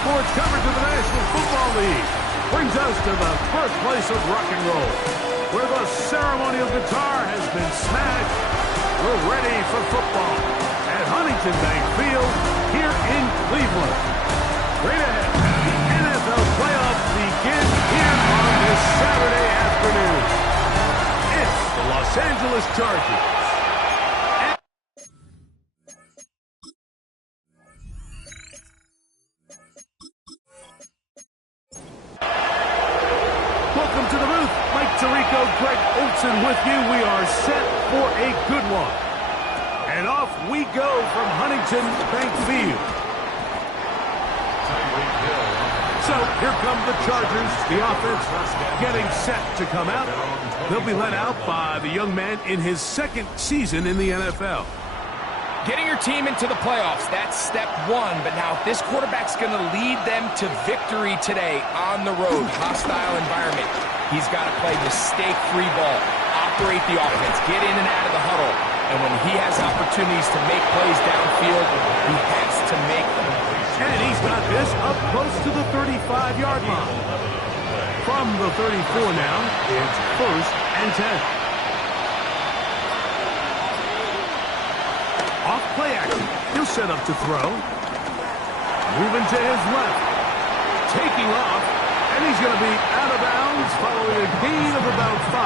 sports coverage of the National Football League brings us to the birthplace of rock and roll, where the ceremonial guitar has been smashed. We're ready for football at Huntington Bank Field here in Cleveland. Straight ahead, the NFL playoffs begin here on this Saturday afternoon. It's the Los Angeles Chargers. Welcome to the booth. Mike Tirico, Greg Olson with you. We are set for a good one. And off we go from Huntington Bank Field. So here come the Chargers. The offense getting set to come out. They'll be led out by the young man in his second season in the NFL. Getting your team into the playoffs, that's step one. But now if this quarterback's going to lead them to victory today on the road, hostile environment, he's got to play mistake-free ball, operate the offense, get in and out of the huddle. And when he has opportunities to make plays downfield, he has to make them. And he's got this up close to the 35-yard line. From the 34 now, it's 1st and 10. Off play action. He'll set up to throw. Moving to his left. Taking off. And he's going to be out of bounds following a gain of about 5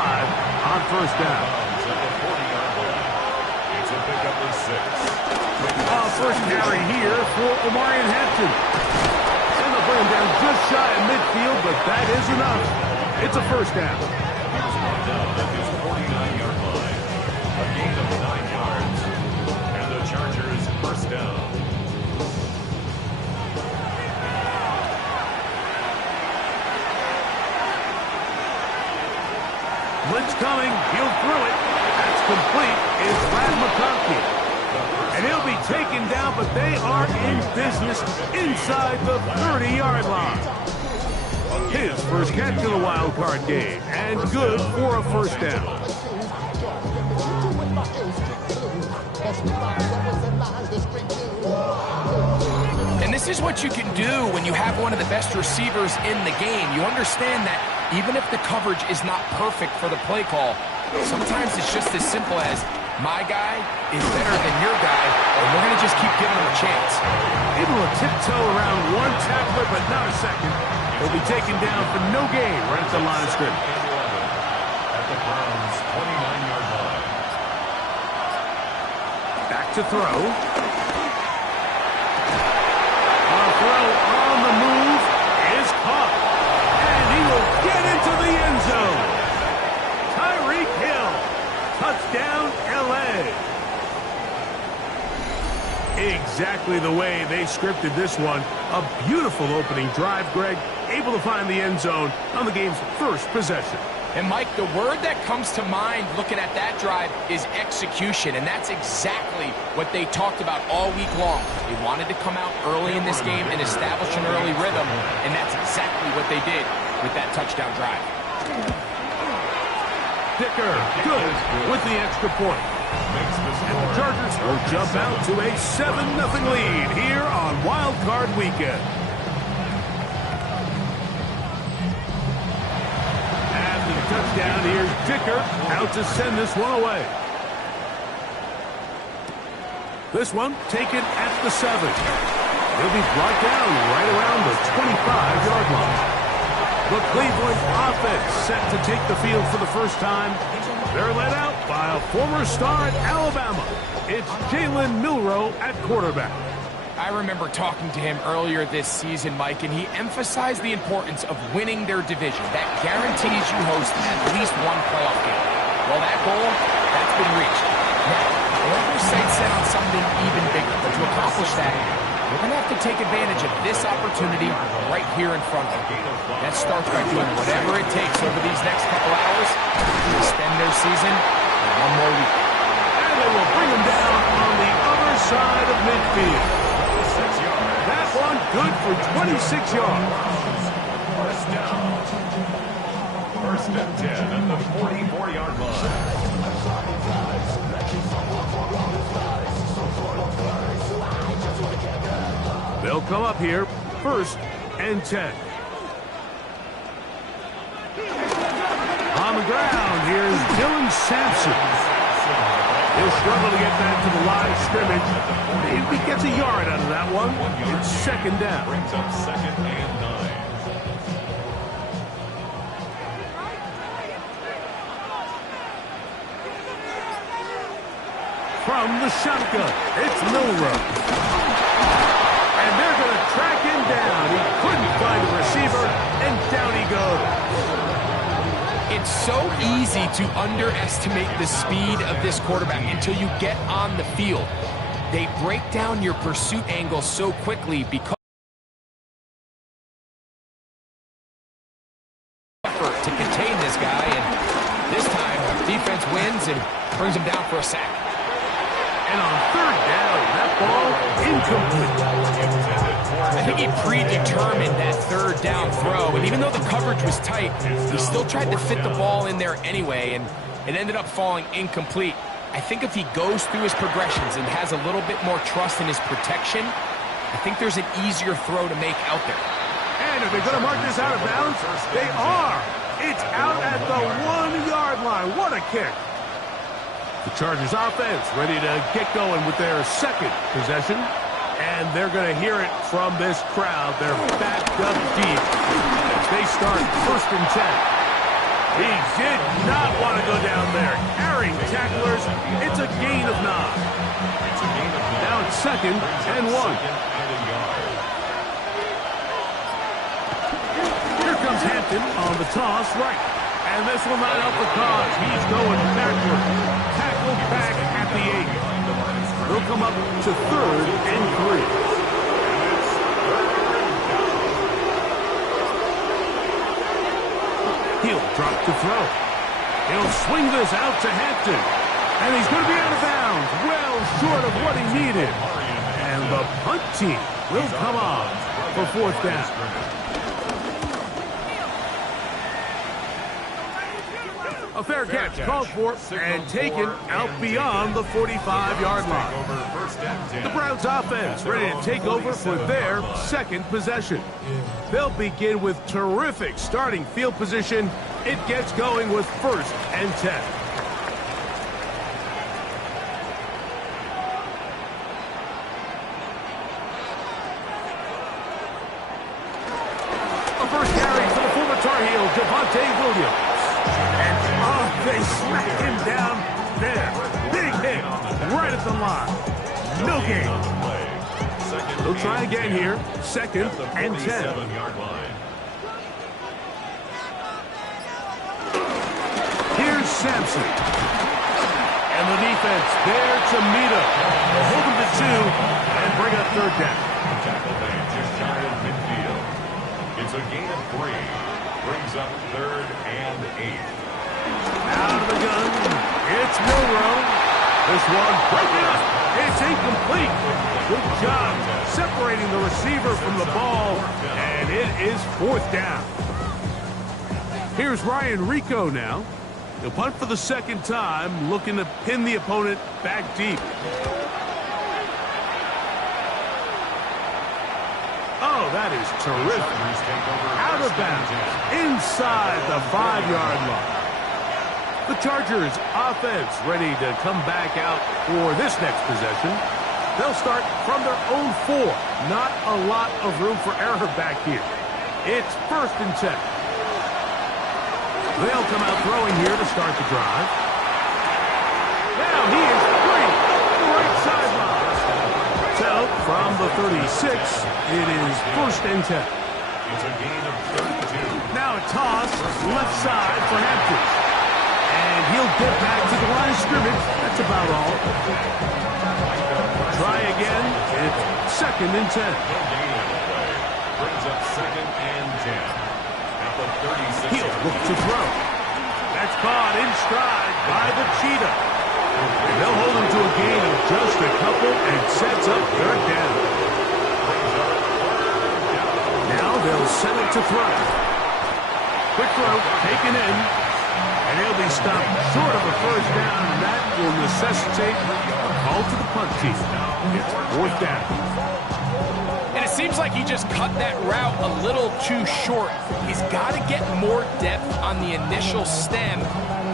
on 1st down. It's a pickup of 6. First carry here for Omarion Hampton. And they'll bring him down just shy of midfield, but that is enough. It's a 1st down. He was brought down at his 49-yard line. A gain of 9 yards. And the Chargers 1st down. Blitz coming. He'll throw it. That's complete. It's Ladd McConkey. And he'll be taken down, but they are in business inside the 30-yard line. His first catch in the wild card game, and good for a 1st down. And this is what you can do when you have one of the best receivers in the game. You understand that even if the coverage is not perfect for the play call, sometimes it's just as simple as, my guy is better than your guy, and we're going to just keep giving him a chance. Able to tiptoe around one tackler, but not a second. He'll be taken down for no gain right at the line of scrimmage. At the Browns' 29-yard line. Back to throw. A throw on the move is caught. And he will get into the end zone. Tyreek Hill. Touchdown, L.A. Exactly the way they scripted this one. A beautiful opening drive, Greg. Able to find the end zone on the game's first possession. And, Mike, the word that comes to mind looking at that drive is execution, and that's exactly what they talked about all week long. They wanted to come out early in this game and establish an early rhythm, and that's exactly what they did with that touchdown drive. Dicker, good with the extra point. And the Chargers will jump out to a 7-0 lead here on Wild Card Weekend. After the touchdown, here's Dicker out to send this one away. This one taken at the 7. He'll be brought down right around the 25-yard line. The Cleveland offense set to take the field for the first time. They're led out by a former star at Alabama. It's Jalen Milroe at quarterback. I remember talking to him earlier this season, Mike, and he emphasized the importance of winning their division. That guarantees you host at least one playoff game. Well, that goal, that's been reached. Now, they have their sights set on something even bigger, but to accomplish that, they're going to have to take advantage of this opportunity right here in front of them. That starts by doing whatever it takes over these next couple hours to extend their season for one more week. And they will bring him down on the other side of midfield. That one good for 26 yards. 1st down. 1st and 10 at the 44-yard line. They'll come up here first and 10. On the ground, here's Dylan Sampson. He'll struggle to get back to the line of scrimmage. He gets a yard out of that one. It's second down. Brings up second and 9. From the shotgun, it's Milroe. And they're going to track him down. He couldn't find a receiver, and down he goes. It's so easy to underestimate the speed of this quarterback until you get on the field. They break down your pursuit angle so quickly because effort to contain this guy, and this time defense wins and brings him down for a sack. And on third down, that ball incomplete. I think he predetermined that third down throw, and even though the coverage was tight, he still tried to fit the ball in there anyway, and it ended up falling incomplete. I think if he goes through his progressions and has a little bit more trust in his protection, I think there's an easier throw to make out there. And are they going to mark this out of bounds? They are. It's out at the 1-yard line. What a kick. The Chargers offense ready to get going with their second possession. And they're going to hear it from this crowd. They're backed up deep as they start first and 10. He did not want to go down there. Carrying tacklers. It's a gain of 9. Now it's second and 1. Here comes Hampton on the toss right. And this will not help the cause. He's going backward. Tackled back at the 8. They'll come up to third and 3. He'll drop to throw. He'll swing this out to Hampton. And he's going to be out of bounds. Well short of what he needed. And the punt team will come on for fourth down. A fair catch called for and taken out beyond the 45-yard line. The Browns offense ready to take over for their second possession. They'll begin with terrific starting field position. It gets going with first and 10. A first carry for the former Tar Heel, Javonte Williams. And they smacked him down there. Big hit right at the line. No gain. They'll try again here. Second and 10. Here's Sampson. And the defense there to meet him. They'll hold him to 2 and bring up third down. Tackle man just shy of midfield. It's a gain of 3. Brings up third and 8. Out of the gun, it's Milroe. This one broken up. It's incomplete. Good job separating the receiver from the ball, and it is fourth down. Here's Ryan Rico now. He'll punt for the second time, looking to pin the opponent back deep. Oh, that is terrific. Out of bounds, inside the 5-yard line. The Chargers offense ready to come back out for this next possession. They'll start from their own 4. Not a lot of room for error back here. It's first and 10. They'll come out throwing here to start the drive. Now he is free on the right sideline. So from the 36, it is first and 10. It's a gain of 32. Now a toss left side for Hampton. And he'll get back to the line of scrimmage. That's about all. Try again. It's second and 10. Brings up second and 10. At the 36. He'll look to throw. That's caught in stride by the Cheetah. And they'll hold him to a gain of just a couple and sets up third down. Now they'll send it to throw. Quick throw taken in. And he'll be stopped short of a first down, and that will necessitate a call to the punt team. It's fourth down. And it seems Seems like he just cut that route a little too short. He's got to get more depth on the initial stem,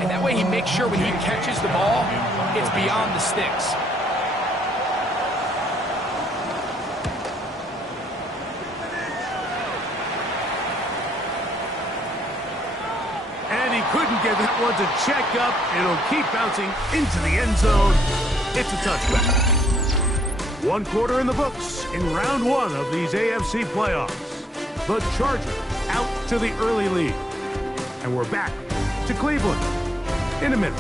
and that way he makes sure when he catches the ball, it's beyond the sticks. And he couldn't get that one to check up. It'll keep bouncing into the end zone. It's a touchback. One quarter in the books in round one of these AFC playoffs. The Chargers out to the early lead. And we're back to Cleveland in a minute.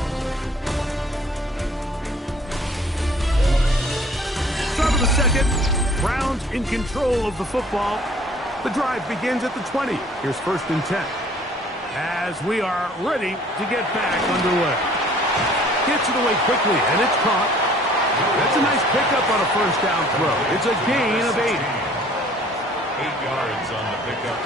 Start of the second. Browns in control of the football. The drive begins at the 20. Here's 1st and 10. As we are ready to get back underway. Gets it away quickly, and it's caught. That's a nice pickup on a 1st down throw. It's a gain of 8. 8 yards on the pickup.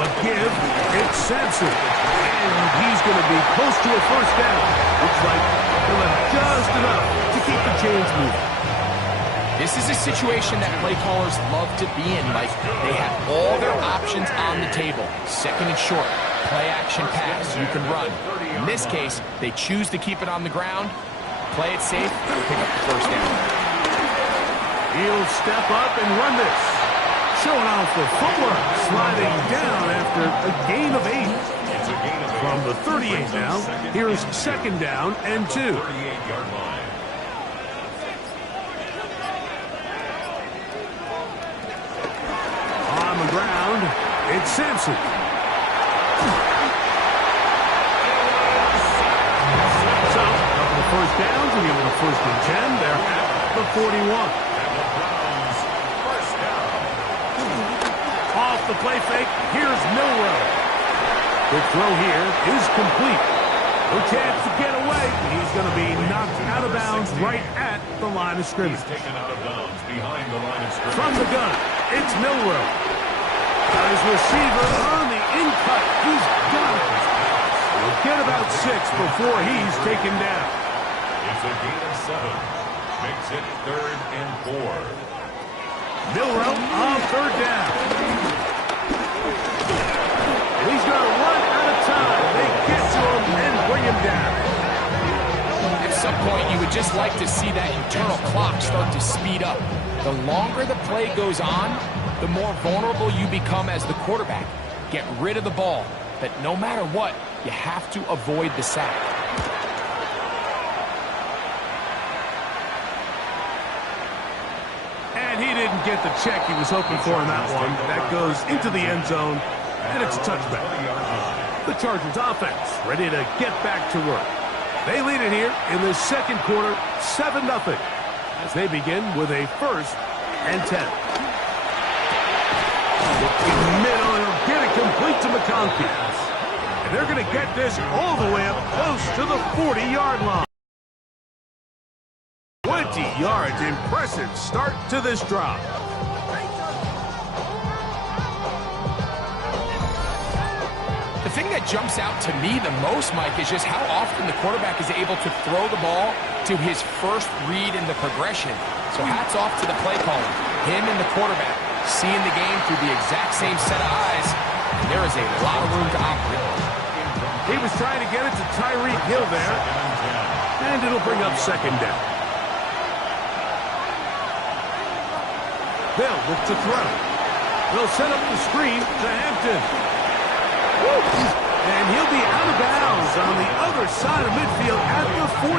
A give, it's Sampson. And he's going to be close to a 1st down. Looks like he'll have just enough to keep the chains moving. This is a situation that play callers love to be in, Mike. They have all their options on the table. 2nd and short, play action pass, you can run. In this case, they choose to keep it on the ground, play it safe, and pick up the 1st down. He'll step up and run this. Showing off the footwork, sliding down after a gain of 8. From the 38 now, here's 2nd down and 2. 38-yard line. On the ground, it's Sampson. So, a couple of 1st downs and even a 1st and 10. They're at the 41. Off the play fake, here's Milroe. The throw here is complete. No chance to get away. He's going to be knocked out of bounds right at the line of scrimmage. He's taken out of bounds behind the line of scrimmage. From the gun, it's Milroe. Got his receiver on the in-cut. He's got it. He'll get about 6 before he's taken down. It's a gain of 7. Makes it 3rd and 4. Milroe on 3rd down. And he's going to run out of time. They get to him and bring him down. At some point, you would just like to see that internal clock start to speed up. The longer the play goes on, the more vulnerable you become as the quarterback. Get rid of the ball, but no matter what, you have to avoid the sack. And he didn't get the check he was hoping for in that one. That goes into the end zone, and it's a touchback. The Chargers offense ready to get back to work. They lead it here in the 2nd quarter, 7-0, as they begin with a 1st and 10. In the middle, he'll get it complete to McConkey. And they're going to get this all the way up close to the 40-yard line. 20 yards, impressive start to this drive. The thing that jumps out to me the most, Mike, is just how often the quarterback is able to throw the ball to his first read in the progression. So hats off to the play caller. Him and the quarterback seeing the game through the exact same set of eyes. There is a lot of room to operate. He was trying to get it to Tyreek Hill there. And it'll bring up 2nd down. They'll look to throw. They'll set up the screen to Hampton. And he'll be out of bounds on the other side of midfield at the 45.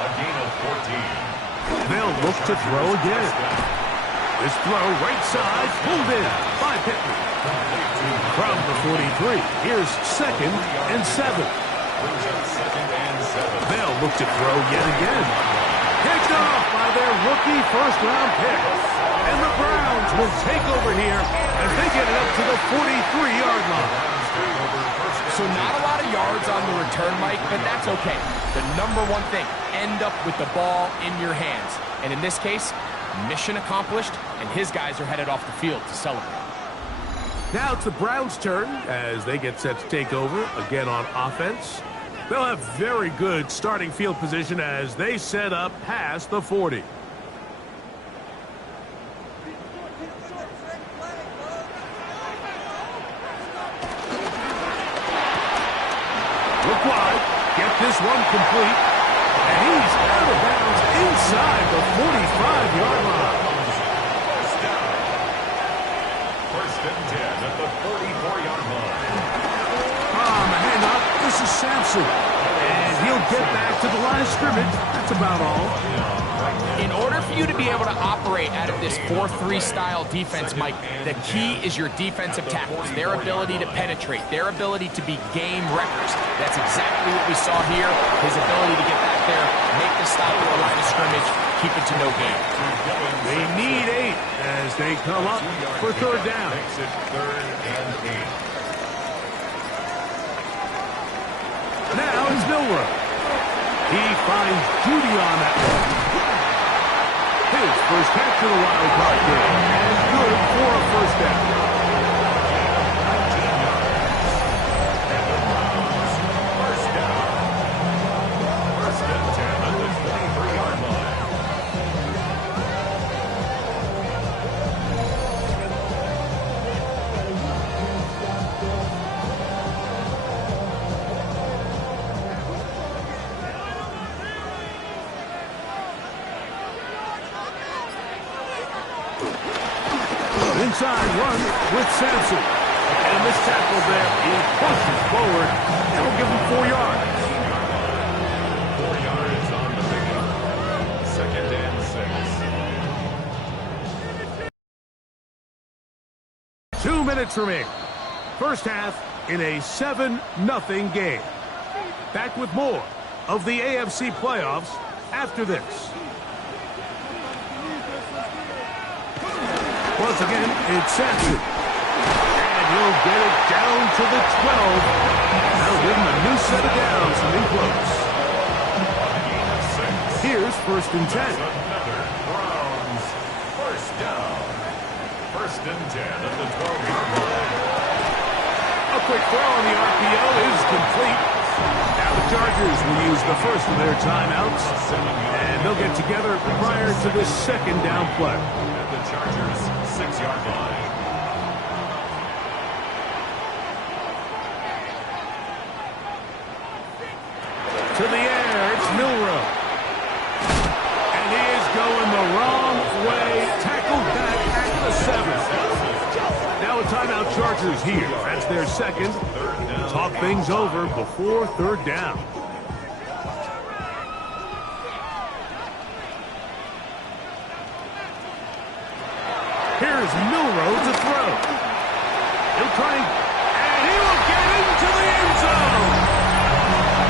A gain of 14. They'll look to throw again. This throw right side, pulled in by Pittman. From the 43, here's 2nd and 7. They'll look to throw yet again. Picked off by their rookie 1st-round pick. And the Browns will take over here as they get it up to the 43-yard line. So not a lot of yards on the return, Mike, but that's okay. The number one thing, end up with the ball in your hands. And in this case, mission accomplished, and his guys are headed off the field to celebrate. Now it's the Browns' turn as they get set to take over again on offense. They'll have very good starting field position as they set up past the 40. Look wide. Get this one complete. And he's out of bounds inside the 45-yard line. First down. First and 10 at the 44-yard line. Hang up. This is Sampson. And he'll get back to the line of scrimmage. That's about all. In order for you to be able to operate out of this 4-3 style defense, Mike, the key is your defensive tackles, their ability to penetrate, their ability to be game wreckers. That's exactly what we saw here, his ability to get back there, make the stop at the line of scrimmage, keep it to no gain. They need 8 as they come up for third down. Makes it 3rd and 8. Now it's Milroe. He finds Judy on that one. His first catch of the wild card game. And good for a first down. 19 yards. And the Browns, first down. First and 10 at the 23-yard line. Inside run with Sampson. And this tackle there, he pushes forward. That'll give him 4 yards. 4 yards on the pickup. 2nd and 6. 2 minutes remaining. First half in a 7-0 game. Back with more of the AFC playoffs after this. Once again, it's Sampson. And he'll get it down to the 12. That'll give him a new set of downs and in close. Here's 1st and 10. Another Browns, first down. First and 10 at the 12-yard line. A quick throw on the RPO is complete. Now the Chargers will use the first of their timeouts. And they'll get together prior to the second down play. At the Chargers' 6-yard line. To the air, it's Milroe. And he is going the wrong way. Tackled back at the 7. Now a timeout Chargers here. That's their second. Talk things over before third down. Here's Milroe to throw. He'll try and he will get into the end zone.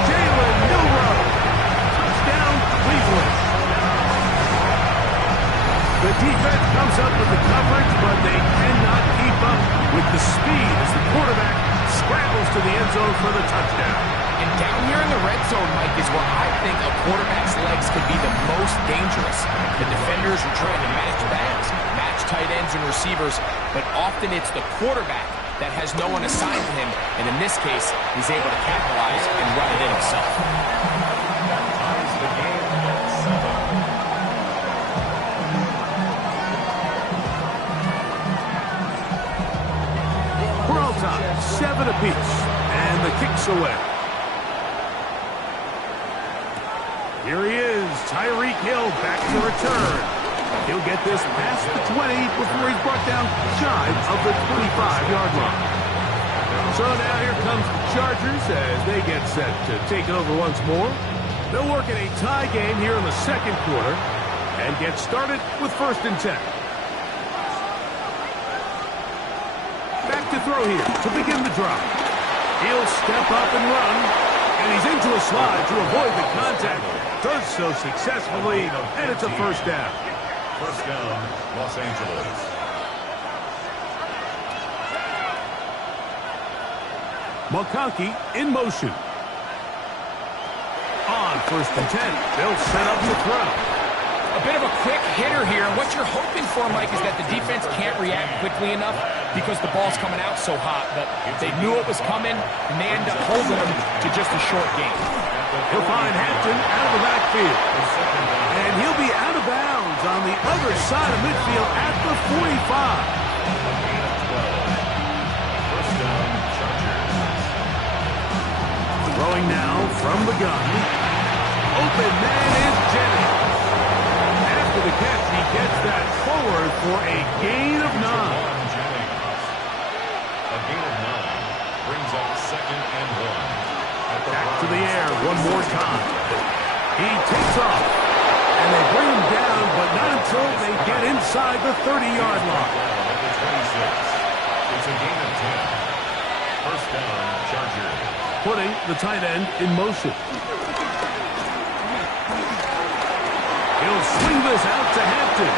Jalen Milroe. Touchdown, Cleveland. The defense comes up with the coverage, but they cannot keep up with the speed as the quarterback scrambles to the end zone for the touchdown. And down here in the red zone, Mike, is where I think a quarterback's legs could be the most dangerous. The defenders are trying to match backs, match tight ends and receivers, but often it's the quarterback that has no one assigned to him, and in this case, he's able to capitalize and run it in himself. That ties the game at 7. We're all tied, 7 apiece, and the kick's away. Here he is, Tyreek Hill back to return. He'll get this past the 20 before he's brought down shy of the 25-yard line. So now here comes the Chargers as they get set to take over once more. They'll work in a tie game here in the second quarter and get started with 1st and 10. Back to throw here to begin the drive. He'll step up and run, and he's into a slide to avoid the contact. Does so successfully, and it's a first down. First down, Los Angeles. McConkey in motion. On 1st and 10, they'll set up the throw. A bit of a quick hitter here, and what you're hoping for, Mike, is that the defense can't react quickly enough because the ball's coming out so hot. But they knew it was coming, and they end up holding them to just a short game. He'll find Hampton out of the backfield. And he'll be out of bounds on the other side of midfield at the 45. First down, Chargers. Throwing now from the gun. Open man is Jennings. After the catch, he gets that forward for a gain of 9. Jennings. A gain of 9 brings up 2nd and 1. Back to the air one more time. He takes off. And they bring him down, but not until they get inside the 30-yard line. At the 26. It's a gain of 10. First down, Chargers. Putting the tight end in motion. He'll swing this out to Hampton.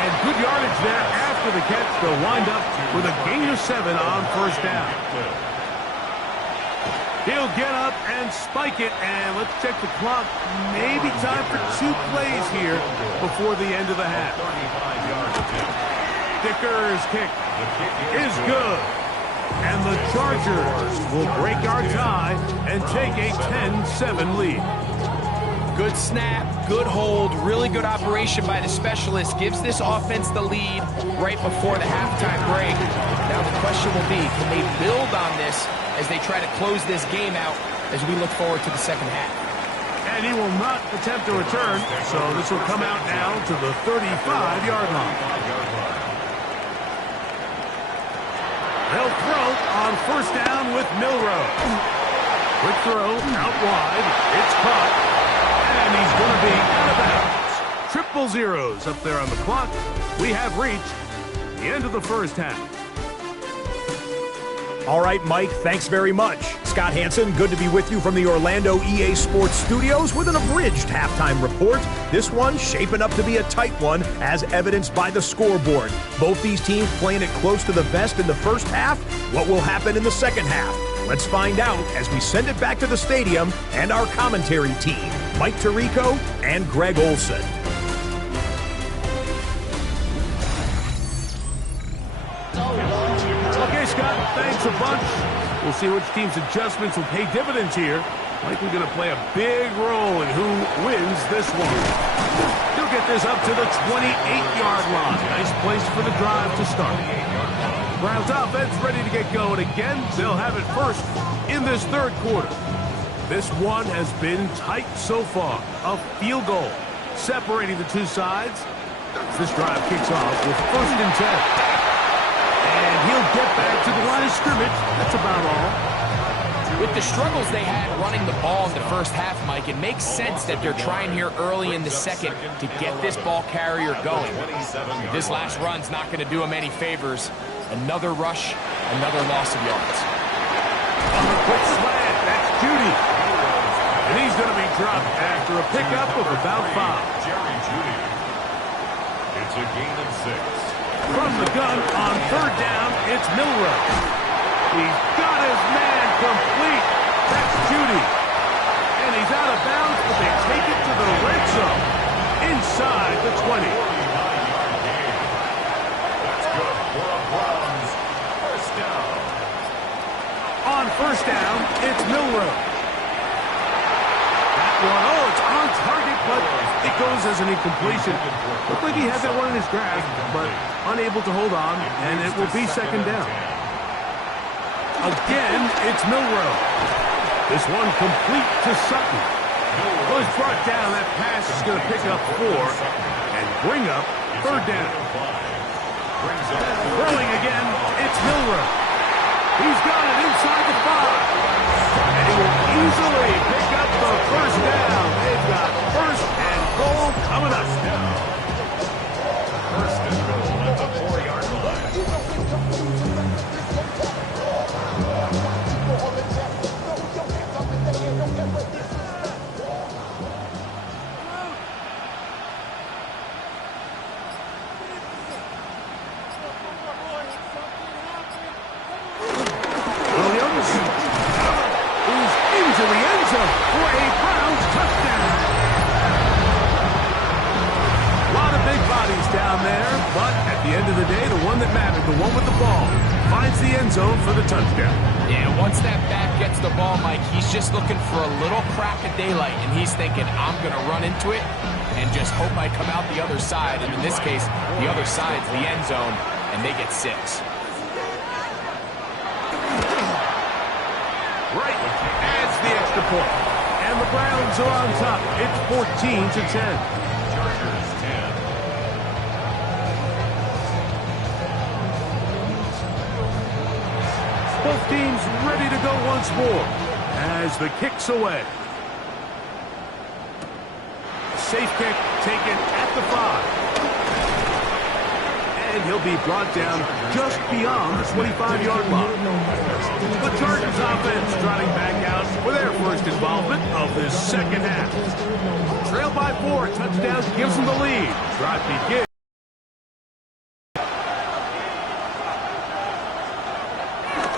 And good yardage there after the catch. They'll wind up with a gain of 7 on first down. He'll get up and spike it, and let's check the clock. Maybe time for 2 plays here before the end of the half. 35-yard attempt. Dicker's kick The kick is good. And the Chargers will break our tie and take a 10-7 lead. Good snap, good hold, really good operation by the specialist. Gives this offense the lead right before the halftime break. Now the question will be, can they build on this as they try to close this game out as we look forward to the second half? And he will not attempt a return, so this will come out now to the 35-yard line. They'll throw on first down with Milroe. Quick throw out wide. It's caught. And he's going to be out of bounds. Triple zeros up there on the clock. We have reached the end of the first half. All right, Mike, thanks very much. Scott Hanson, good to be with you from the Orlando EA Sports Studios with an abridged halftime report. This one shaping up to be a tight one, as evidenced by the scoreboard. Both these teams playing it close to the vest in the first half. What will happen in the second half? Let's find out as we send it back to the stadium and our commentary team, Mike Tirico and Greg Olson. Okay, Scott, thanks a bunch. We'll see which team's adjustments will pay dividends here. Likely going to play a big role in who wins this one. He'll get this up to the 28-yard line. Nice place for the drive to start. Browns offense ready to get going again. They'll have it first in this third quarter. This one has been tight so far. A field goal separating the two sides. This drive kicks off with 1st and 10. And he'll get back to the line of scrimmage. That's about all. With the struggles they had running the ball in the first half, Mike, it makes sense that they're trying here early in the second to get this ball carrier going. This last run's not going to do him any favors. Another rush, another loss of yards. On the quick slant, that's Judy. And he's going to be dropped after a pickup of about 5. Jerry Judy. It's a gain of 6. From the gun on third down, it's Milroe. He's got his man complete. That's Judy. And he's out of bounds, but they take it to the red zone. Inside the 20. 49-yard gain. That's good for a Browns first down. On first down, it's Milroe. That one, oh, it's on target, but it goes as an incompletion. Looked like he had that one in his grasp, but unable to hold on, and it will be second down. Again, it's Milroe. This one complete to Sutton. Was brought down. That pass is going to pick up 4 and bring up third down. Throwing again, it's Milroe. He's got it inside the 5. And he will easily pick up the first down. They've got first and goal coming up. First and goal at the 4-yard line. Williams is into the end zone for a Browns touchdown. A lot of big bodies down there, but at the end of the day, the one that mattered, the one with the ball, finds the end zone for the touchdown. Yeah, once that back gets the ball, Mike, he's just looking for a little crack of daylight, and he's thinking, I'm going to run into it and just hope I come out the other side. And in this case, the other side's the end zone, and they get 6. Right adds the extra point. And the Browns are on top. It's 14-10. Chargers 10. Both teams ready to go once more as the kick's away. Safe kick taken at the 5. And he'll be brought down just beyond the 25-yard line. The Chargers offense trotting back out for their first involvement of this second half. Trailed by 4, touchdown gives them the lead. Drive begins.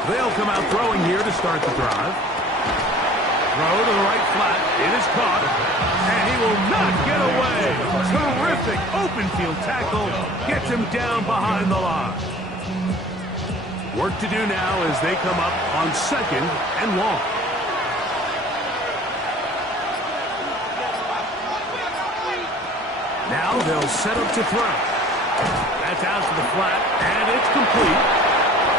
They'll come out throwing here to start the drive. Throw to the right flat. It is caught. And he will not get away. Terrific open field tackle. Gets him down behind the line. Work to do now as they come up on 2nd and long. Now they'll set up to throw. That's out to the flat, and it's complete.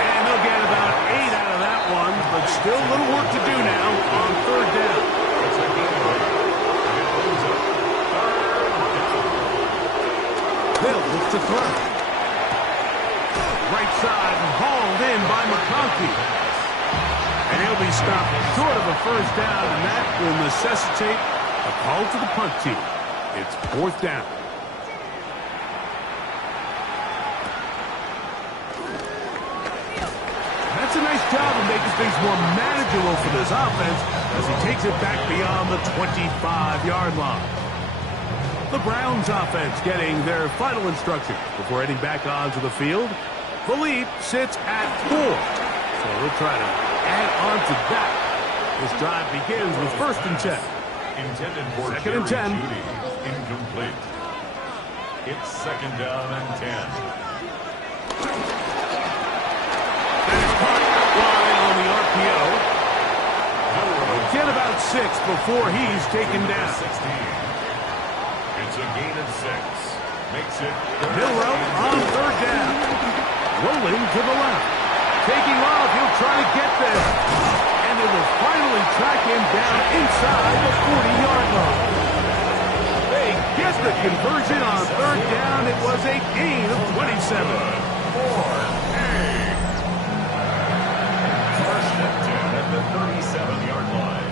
And they'll get about 8 out of that one, but still a little work to do now on 3rd down. They'll look to throw. Right side hauled in by McConkey. And he'll be stopped short of a 1st down, and that will necessitate a call to the punt team. It's 4th down. That's a nice job of making things more manageable for this offense as he takes it back beyond the 25-yard line. The Browns offense getting their final instruction before heading back onto the field. The lead sits at 4. So we'll try to add on to that. This drive begins with 1st and 10. Intended for 2nd and 10. Judy. Incomplete. It's 2nd down and 10. That is caught wide on the RPO. Get about 6 before he's taken down. 16. It's a gain of 6. Makes it Milroe on 3rd down. Rolling to the left. Taking off, he'll try to get there. And they will finally track him down inside the 40-yard line. They get the conversion on 3rd down. It was a gain of 27. 1st and 10 at the 37-yard line.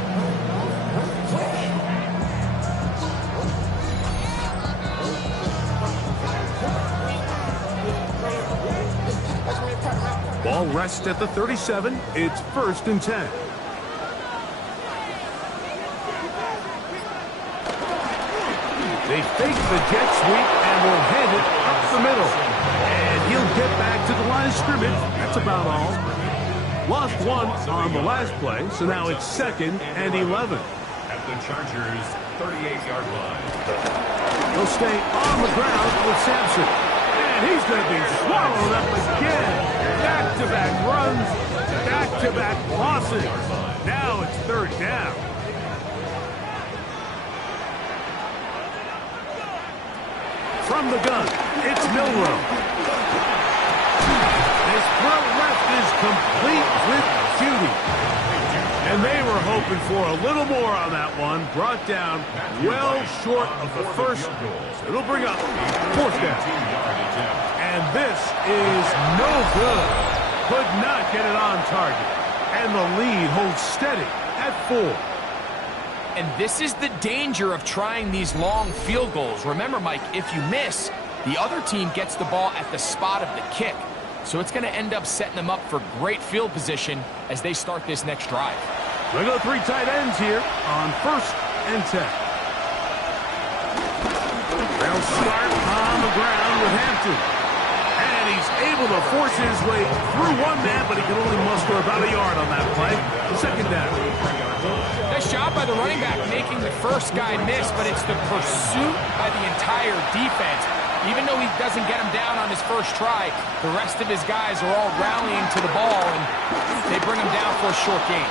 Ball rests at the 37. It's 1st and 10. They fake the jet sweep and will hand it up the middle. And he'll get back to the line of scrimmage. That's about all. Lost 1 on the last play, so now it's 2nd and 11. At the Chargers' 38-yard line. He'll stay on the ground with Sampson. And he's going to be swallowed up again. Back-to-back runs, back-to-back losses. Now it's 3rd down. From the gun, it's Milroe. His throw left is complete with Judy. And they were hoping for a little more on that one. Brought down well short of the 1st. So it'll bring up 4th down. And this is no good. Could not get it on target. And the lead holds steady at 4. And this is the danger of trying these long field goals. Remember, Mike, if you miss, the other team gets the ball at the spot of the kick. So it's going to end up setting them up for great field position as they start this next drive. We'll go 3 tight ends here on 1st and 10. They'll start on the ground with Hampton. And he's able to force his way through one man, but he can only muster about a yard on that play. 2nd down. Nice job by the running back making the first guy miss, but it's the pursuit by the entire defense. Even though he doesn't get him down on his first try, the rest of his guys are all rallying to the ball, and they bring him down for a short gain.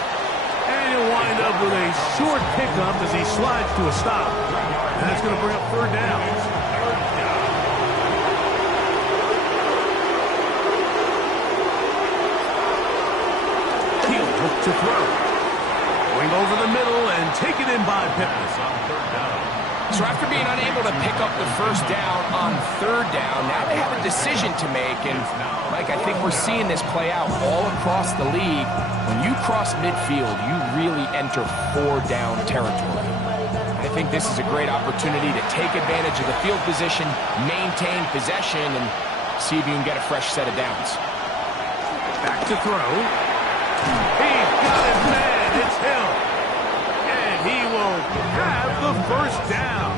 And And he'll wind up with a short pickup as he slides to a stop. And that's going to bring up third down. He'll look to throw. Going over the middle and taken in by Pittman. So after being unable to pick up the first down on third down, now they have a decision to make. And, Mike, I think we're seeing this play out all across the league. When you cross midfield, you really enter four-down territory. I think this is a great opportunity to take advantage of the field position, maintain possession, and see if you can get a fresh set of downs. Back to throw. He's got it, man. It's Hill. And he will have the first down.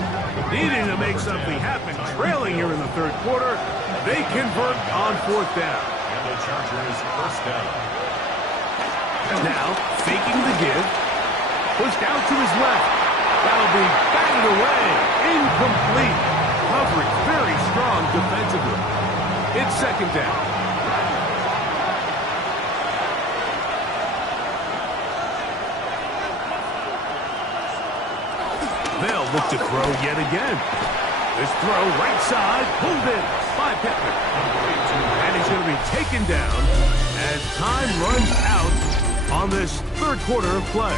Needing to make something happen, trailing here in the third quarter. They convert on fourth down. And the Chargers first down. Now, faking the give. Pushed out to his left. That'll be batted away. Incomplete. Coverage very strong defensively. It's second down. They'll look to throw yet again. This throw right side, pulled in by Pittman. And he's going to be taken down as time runs out on this third quarter of play.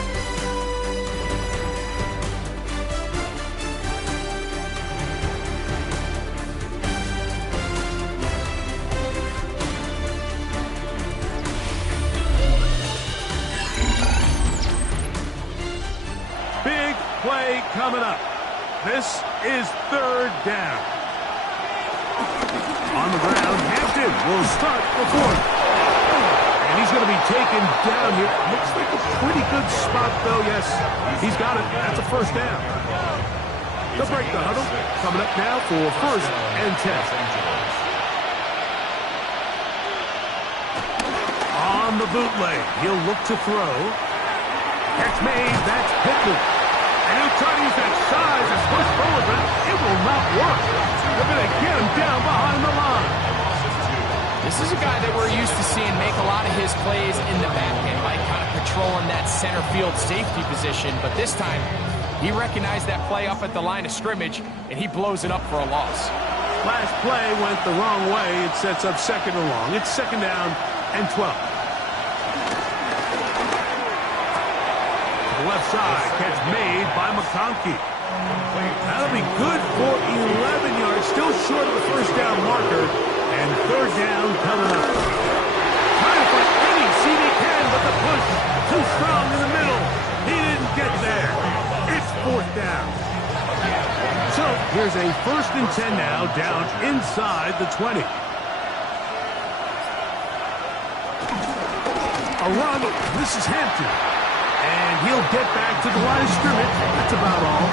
Big play coming up. This is third down. On the ground, Hampton will start the fourth. And he's going to be taken down here. Looks like a pretty good spot, though. Yes, he's got it. That's a first down. They'll break the huddle. Coming up now for first and 10. On the bootleg, he'll look to throw. Catch made. That's Pittman. And he'll try to use that size and push forward, but it will not work. They're going to get him down behind the line. This is a guy that we're used to seeing make a lot of his plays in the back end, like kind of patrolling that center field safety position. But this time, he recognized that play up at the line of scrimmage, and he blows it up for a loss. Last play went the wrong way. It sets up second and long. It's second down and 12. Left side, catch made by McConkey. That'll be good for 11 yards, still short of the first down marker, and third down coming up. Trying to find any seat he can, but the push too strong in the middle. He didn't get there. It's fourth down. So here's a first and 10 now, down inside the 20. A run. This is Hampton. And he'll get back to the line of scrimmage. That's about all.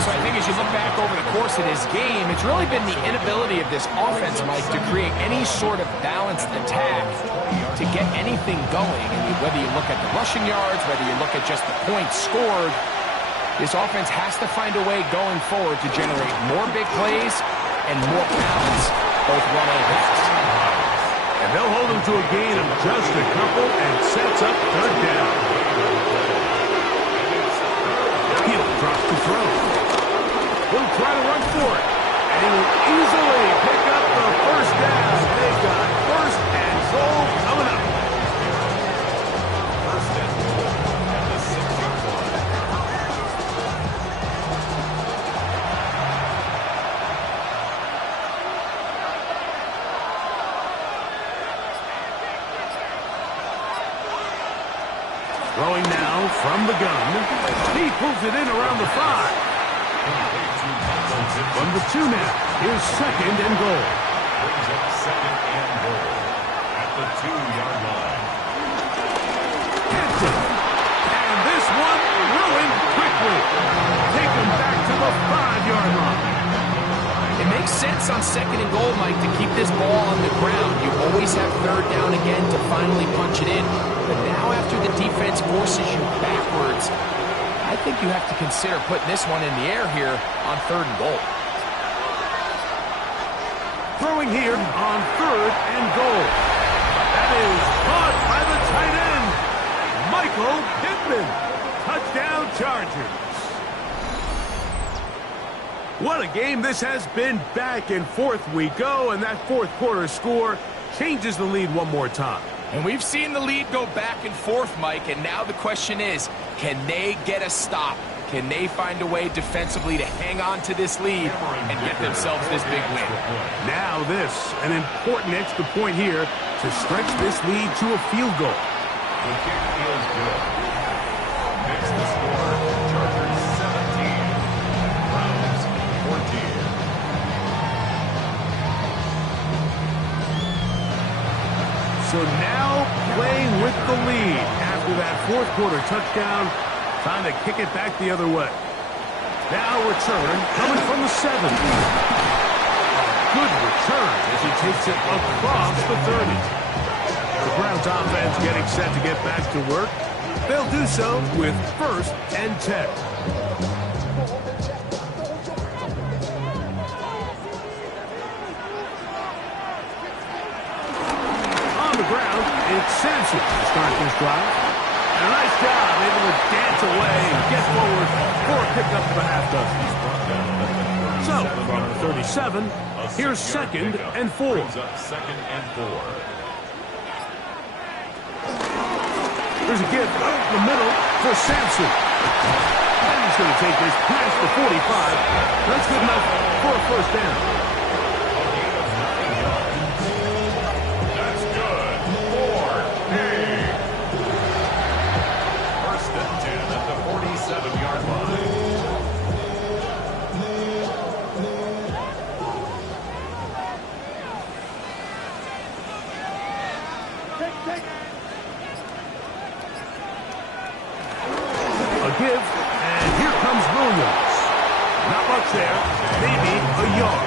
So I think as you look back over the course of this game, it's really been the inability of this offense, Mike, to create any sort of balanced attack to get anything going. I mean, whether you look at the rushing yards, whether you look at just the points scored, this offense has to find a way going forward to generate more big plays and more pounds, both run and pass. And they'll hold him to a gain of just a couple and sets up third down. He'll drop to throw. He'll try to run for it. And he will easily pick up the first down. They've got first and goal coming up. First and goal at the 6-yard line. Throwing now from the gun. He pulls it in around the 5. From the 2 now. Here's second and goal. Brings up second and goal at the 2-yard line. Hampton. And this one ruined quickly. Take him back to the 5-yard line. It makes sense on second and goal, Mike, to keep this ball on the ground. You always have third down again to finally punch it in. But now after the defense forces you backwards, I think you have to consider putting this one in the air here on third and goal. Throwing here on third and goal. That is caught by the tight end, Michael Pittman. Touchdown, Chargers. What a game this has been. Back and forth we go, and that fourth quarter score changes the lead one more time. And we've seen the lead go back and forth, Mike, and now the question is, can they get a stop? Can they find a way defensively to hang on to this lead and get themselves this big win? Now this, an important extra point here to stretch this lead to a field goal. The kick is good. Makes the score, Chargers 17, Browns 14. So now playing with the lead after that fourth quarter touchdown. Time to kick it back the other way. Now return coming from the 7. Good return as he takes it across the 30. The Browns offense getting set to get back to work. They'll do so with 1st and 10. On the ground, it's Sampson to start this drive. And a nice job, able to dance away and get forward for a pickup for the half dozen. So, from the 37, here's 2nd and 4. Brings up 2nd and 4. There's a give up the middle for Sampson. And he's going to take this past the 45. That's good enough for a 1st down. That's good. 4. 1st and 10 at the 47-yard line. A give, and here comes Williams. Not much there, maybe a yard.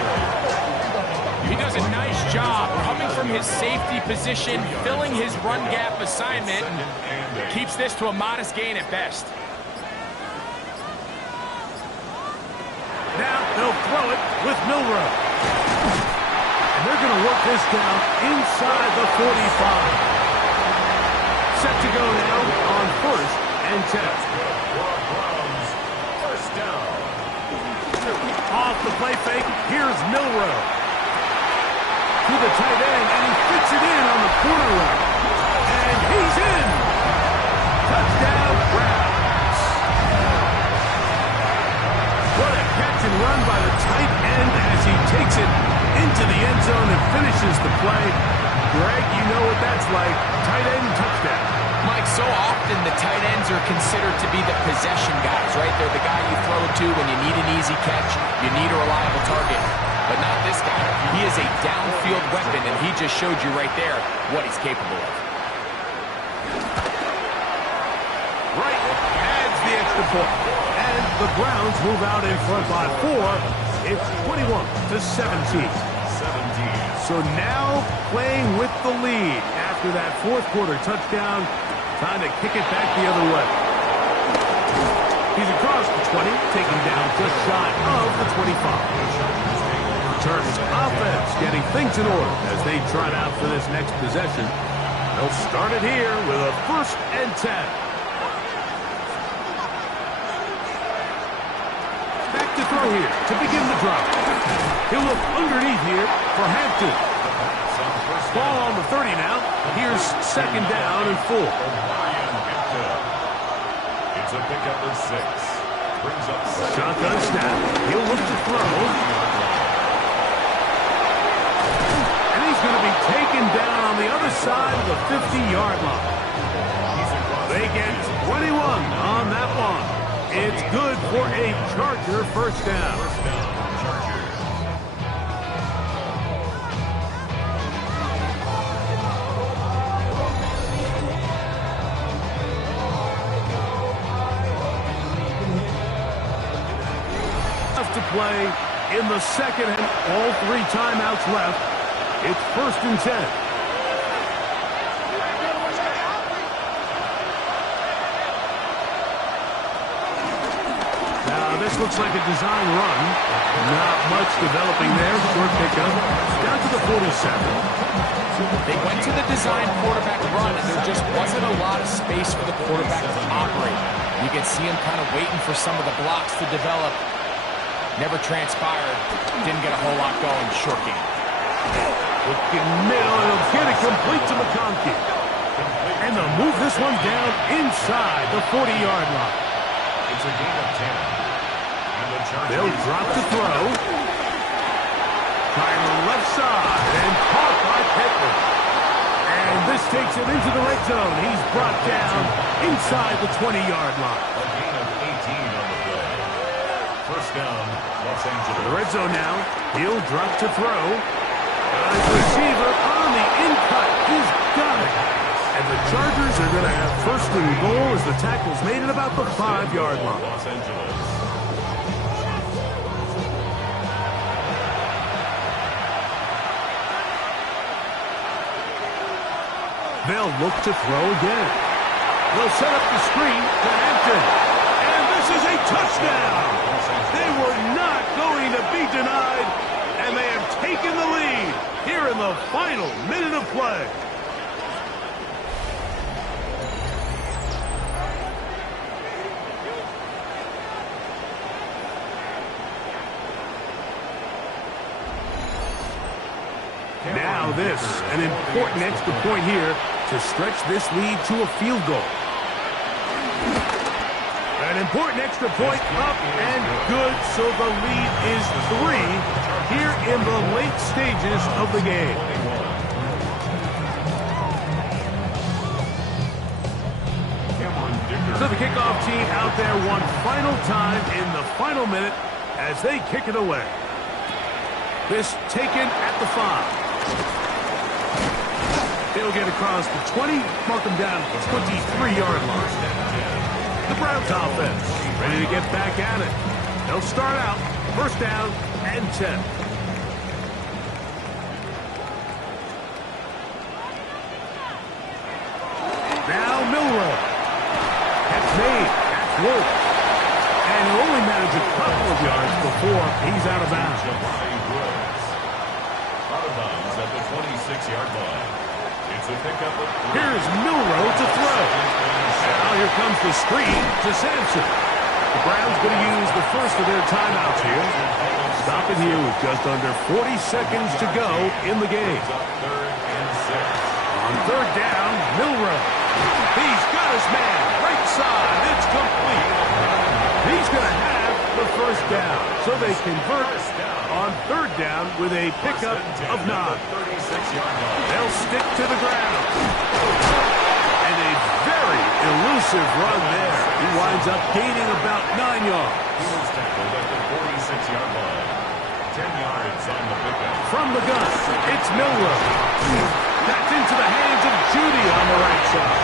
He does a nice job coming from his safety position, filling his run gap assignment, and keeps this to a modest gain at best. Now they'll throw it with Milroe. And they're going to work this down inside the 45. Set to go now on 1st and 10. Browns, 1st down. Off the play fake, here's Milroe. To the tight end, and he fits it in on the corner route. And he's in. Touchdown, Browns. What a catch and run by the tight end as he takes it into the end zone and finishes the play. Greg, you know what that's like. Tight end touchdown. Mike, so often the tight ends are considered to be the possession guys, right? They're the guy you throw it to when you need an easy catch, you need a reliable target. But not this guy. He is a downfield weapon, and he just showed you right there what he's capable of. Right, adds the extra point. And the Browns move out in front by 4. It's 21-17. 17. So now playing with the lead after that fourth quarter touchdown. Time to kick it back the other way. He's across the 20, taken down just shy of the 25. Chargers offense getting things in order as they trot out for this next possession. They'll start it here with a 1st and 10. Back to throw here to begin the drive. He'll look underneath here for Hampton. Ball on the 30 now. Here's 2nd down and 4. It's a pickup of 6. Brings up 7. Shotgun snap. He'll look to throw. And he's going to be taken down on the other side of the 50-yard line. They get 21 on that one. It's good for a Charger 1st down. Chargers. To play in the 2nd and all 3 timeouts left. It's 1st and 10. Now this looks like a design run. Not much developing there. Short pickup down to the 47. They went to the design quarterback run, and there just wasn't a lot of space for the quarterback to operate. You could see him kind of waiting for some of the blocks to develop. Never transpired. Didn't get a whole lot going. Short game. Looking middle, and he'll get it complete to McConkey. And they'll move this one down inside the 40-yard line. It's a gain of 10. And the Chargers They'll drop to throw. Trying the left side, and caught by Pittman. And this takes him into the red zone. He's brought down inside the 20-yard line. A gain of 18 on the play. First down, Los Angeles. The red zone now. He'll drop to throw. Got his receiver on the in-cut. He's got it. And the Chargers are going to have first and goal as the tackle's made at about the 5-yard line. Los Angeles. They'll look to throw again. They'll set up the screen to Hampton. And this is a touchdown. They were not going to be denied, and they have taken the lead here in the final minute of play. Now this, an important extra point here to stretch this lead to a field goal. An important extra point up and good, so the lead is 3 here in the late stages of the game. So the kickoff team out there one final time in the final minute as they kick it away. This taken at the 5. They'll get across the 20, mark them down at the 23-yard line. The Browns offense ready to get back at it. They'll start out first down and 10. Now Milroe. That's made. That's Wolf. And he'll only manage a couple of yards before he's out of bounds. Out of bounds at the 26-yard line. It's a pickup of 3. Here's Milroe to throw. Now here comes the screen to Sampson. The Browns going to use the first of their timeouts here. Stopping here with just under 40 seconds to go in the game. On third down, Milroe. He's got his man right side. It's complete. He's going to have the first down. So they convert on third down with a pickup of 9. They'll stick to the ground. And a very elusive run there. He winds up gaining about 9 yards. He was tackled at the 46-yard line. 10 yards on the pickup. From the gun, it's Milroe. That's into the hands of Judy on the right side.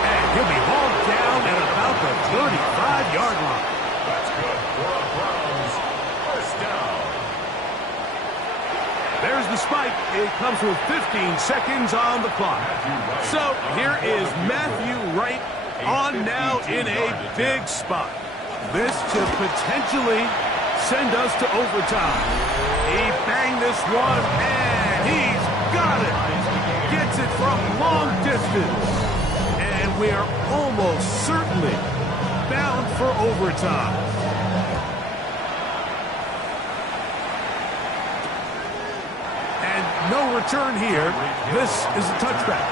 And he'll be hauled down at about the 35-yard line. That's good for a Browns first down. There's the spike. It comes with 15 seconds on the clock. So here is Matthew Wright on now in a big spot. This to potentially send us to overtime. He banged this one, and he's got it. Gets it from long distance. And we are almost certainly bound for overtime. And no return here. This is a touchback.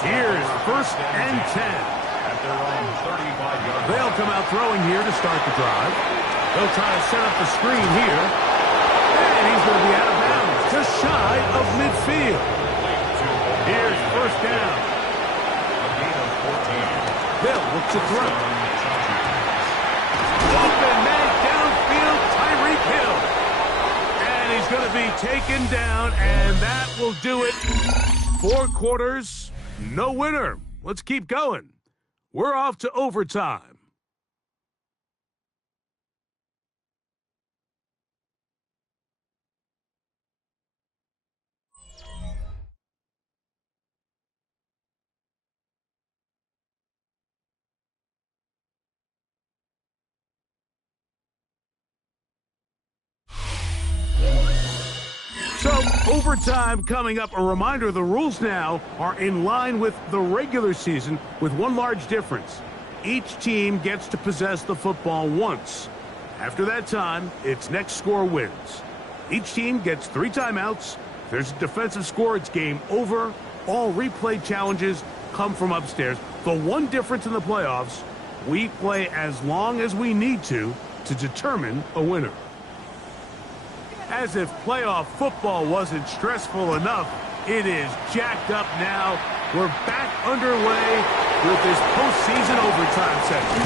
Here's first and 10. At their own 35-yard line. They'll come out throwing here to start the drive. They'll try to set up the screen here. And he's going to be out of bounds, just shy of midfield. Here's first down. A gain of 14. They'll look to throw. Open man downfield, Tyreek Hill. And he's going to be taken down, and that will do it. 4 quarters, no winner. Let's keep going. We're off to overtime. So Overtime coming up. A reminder, the rules now are in line with the regular season with one large difference. Each team gets to possess the football once. After that time, its next score wins. Each team gets 3 timeouts. If there's a defensive score, it's game over. All replay challenges come from upstairs. The one difference in the playoffs, we play as long as we need to determine a winner. As if playoff football wasn't stressful enough, it is jacked up now. We're back underway with this postseason overtime session.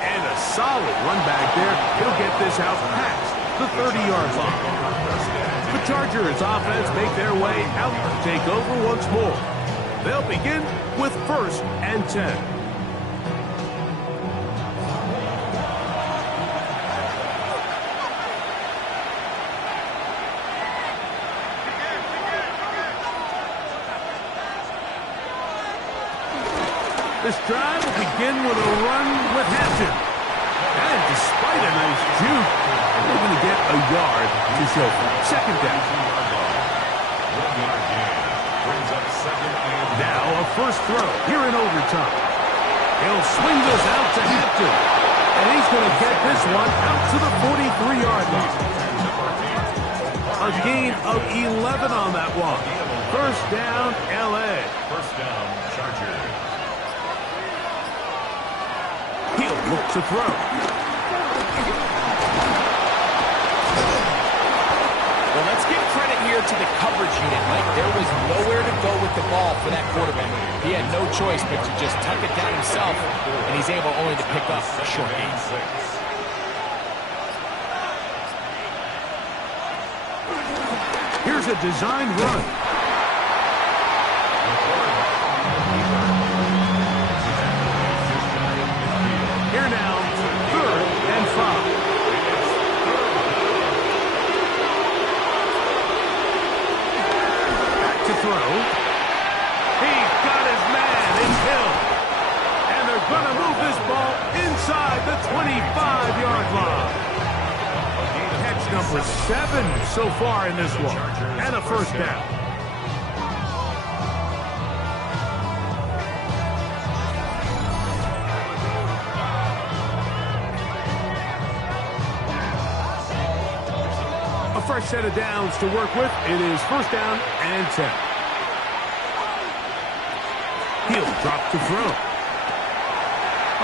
And a solid run back there. He'll get this out past the 30-yard line. The Chargers offense make their way out to take over once more. They'll begin with 1st and 10. This drive will begin with a run with Hampton. And despite a nice juke, they're going to get a yard to show for it. 2nd down. 1-yard gain. Brings up 2nd and Now a first throw here in overtime. He'll swing this out to Hampton. And he's going to get this one out to the 43-yard line. A gain of 11 on that one. 1st down, L.A. 1st down, Chargers. He'll look to throw. Well, let's give credit here to the coverage unit, Mike. There was nowhere to go with the ball for that quarterback. He had no choice but to just tuck it down himself, and he's able only to pick up a short gain. Here's a designed run. Here now, 3rd and 5. Back to throw. He's got his man in Hill. And they're going to move this ball inside the 25-yard line. Catch number 7 so far in this one. And a 1st down. Fresh set of downs to work with. It is 1st down and 10. He'll drop to throw.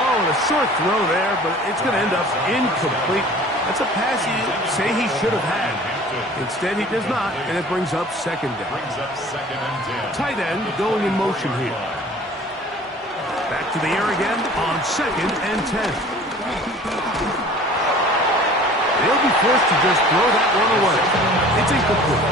Oh, and a short throw there, but it's going to end up incomplete. That's a pass you say he should have had. Instead, he does not, and it brings up 2nd down. Brings up 2nd and 10. Tight end going in motion here. Back to the air again on 2nd and 10. They'll be forced to just throw that one away. It's incomplete.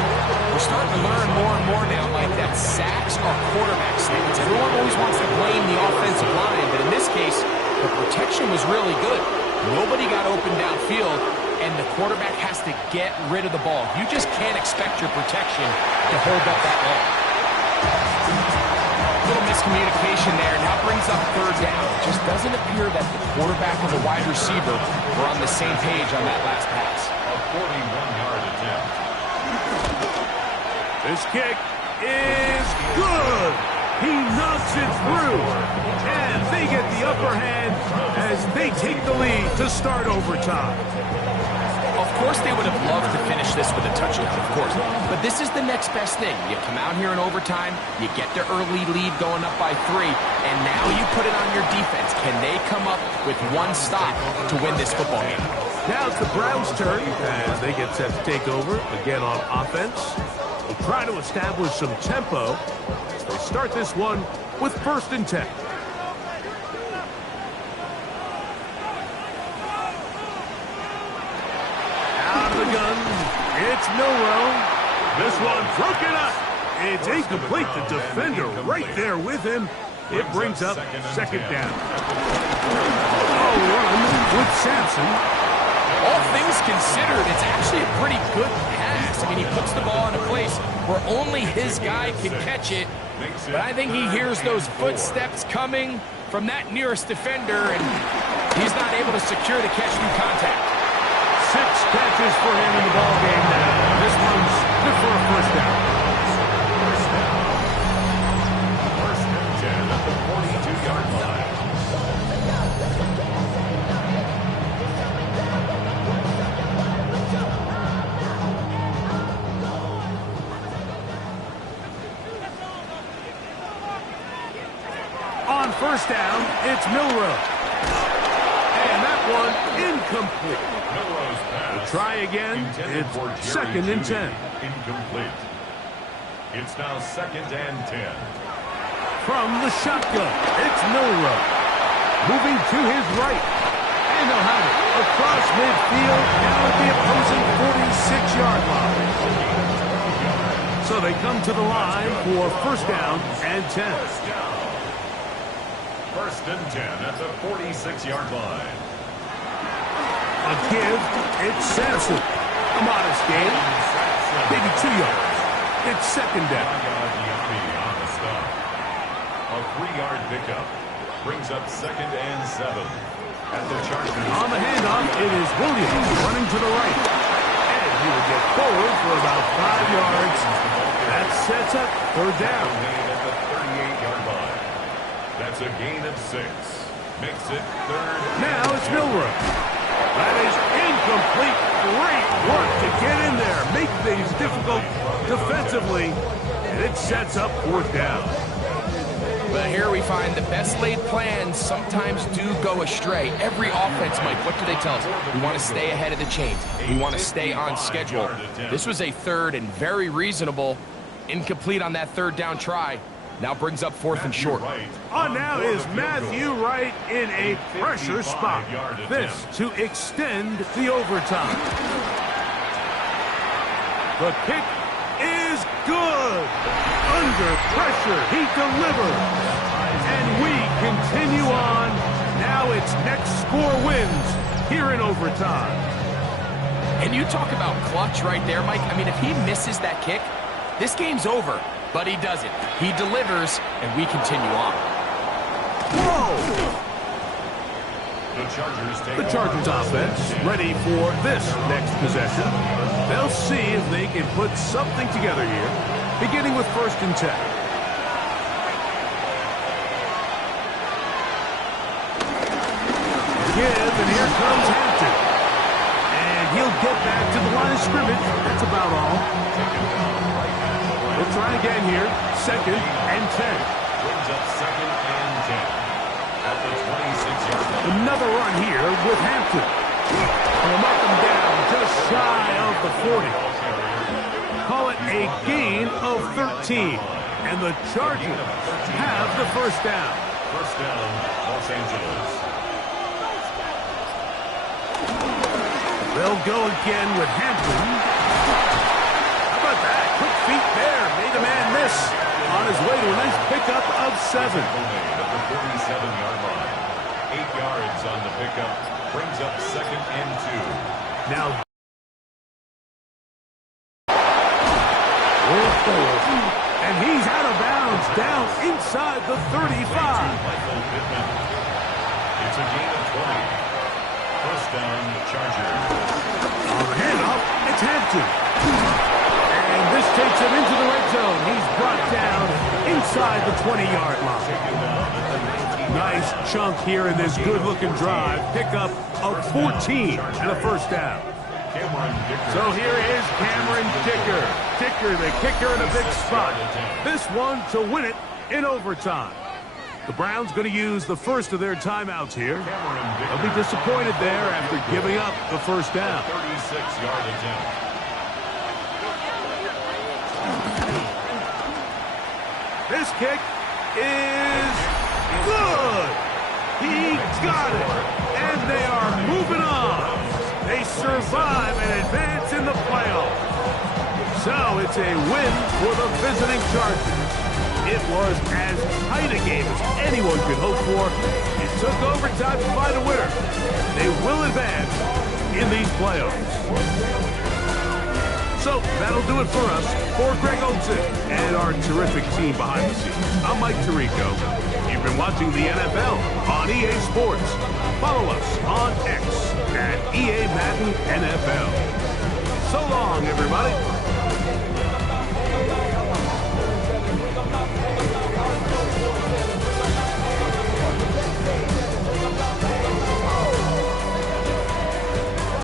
We're starting to learn more and more now, Mike, that sacks are quarterback sneaks. Everyone always wants to blame the offensive line, but in this case, the protection was really good. Nobody got open downfield, and the quarterback has to get rid of the ball. You just can't expect your protection to hold up that long. Little miscommunication there. Now brings up 3rd down. It just doesn't appear that the quarterback and the wide receiver were on the same page on that last pass. A 41-yard attempt. This kick is good. He knocks it through. And they get the upper hand as they take the lead to start overtime. Of course they would have loved to finish this with a touchdown, of course. But this is the next best thing. You come out here in overtime, you get the early lead going up by 3, and now you put it on your defense. Can they come up with one stop to win this football game? Now it's the Browns' turn as they get set to take over again on offense. They'll try to establish some tempo as they start this one with 1st and 10. Out of the gun, it's Milroe. This one broken up. It's incomplete. The defender right there with him. It brings up 2nd down. A run with Sampson. All things considered, it's actually a pretty good pass. I mean, he puts the ball in a place where only his guy can catch it. But I think he hears those footsteps coming from that nearest defender, and he's not able to secure the catch through contact. 6 catches for him in the ballgame now. This first down, it's Milroe. And that one incomplete. Milroe's pass. We'll try again. It's 2nd and 10. Incomplete. It's now 2nd and 10. From the shotgun, it's Milroe. Moving to his right. And they'll have it across midfield, down at the opposing 46-yard line. So they come to the line for first down and 10. First and 10 at the 46-yard line. A give, it's Sampson. A modest gain, maybe 2 yards. It's 2nd down. On the stop. A 3-yard pickup brings up 2nd and 7. At the Chargers. On the handoff, it is Williams running to the right. And he will get forward for about 5 yards. That sets up 3rd down. At the 38-yard line. That's a gain of 6. Makes it 3rd. Now it's Milroe. That is incomplete. Great work to get in there. Make things difficult defensively. And it sets up 4th down. But here we find the best laid plans sometimes do go astray. Every offense, Mike, what do they tell us? We want to stay ahead of the chains. We want to stay on schedule. This was a 3rd and very reasonable. Incomplete on that 3rd down try. Now brings up 4th and short. On now is Matthew Wright in a pressure spot. This to extend the overtime. The kick is good. Under pressure, he delivers. And we continue on. Now it's next score wins here in overtime. And you talk about clutch right there, Mike. I mean, if he misses that kick, this game's over. But he doesn't. He delivers, and we continue on. Whoa! The Chargers offense ready for this next possession. They'll see if they can put something together here, beginning with 1st and 10. Give, and here comes Hampton. And he'll get back to the line of scrimmage. That's about all. We'll try again here. 2nd and 10. Brings up 2nd and 10. At the 26-yard line. Another run here with Hampton. He'll knock him down just shy of the 40. Call it a gain of 13. And the Chargers have the first down. First down, Los Angeles. They'll go again with Hampton. How about that? Quick feet there. Made a man miss. On his way to a nice pickup of 7. At the 47-yard line. 8 yards on the pickup. Brings up 2nd and 2. Now, and he's out of bounds down inside the 35. It's a gain of 20. First down, Chargers. On the handoff, it's Hampton. And this takes him into the red zone. He's brought down inside the 20-yard line. Nice chunk here in this good-looking drive. Pickup of 14 and a first down. So here is Cameron Dicker. Dicker, the kicker in a big spot. This one to win it in overtime. The Browns going to use the first of their timeouts here. They'll be disappointed there after giving up the first down. 36-yard attempt. This kick is good. He got it. And they are moving on. They survive and advance in the playoffs. So it's a win for the visiting Chargers. It was as tight a game as anyone could hope for. It took overtime to find a winner. They will advance in these playoffs. So that'll do it for us. For Greg Olsen and our terrific team behind the scenes, I'm Mike Tirico. You've been watching the NFL on EA Sports. Follow us on X at EA Madden NFL. So long, everybody.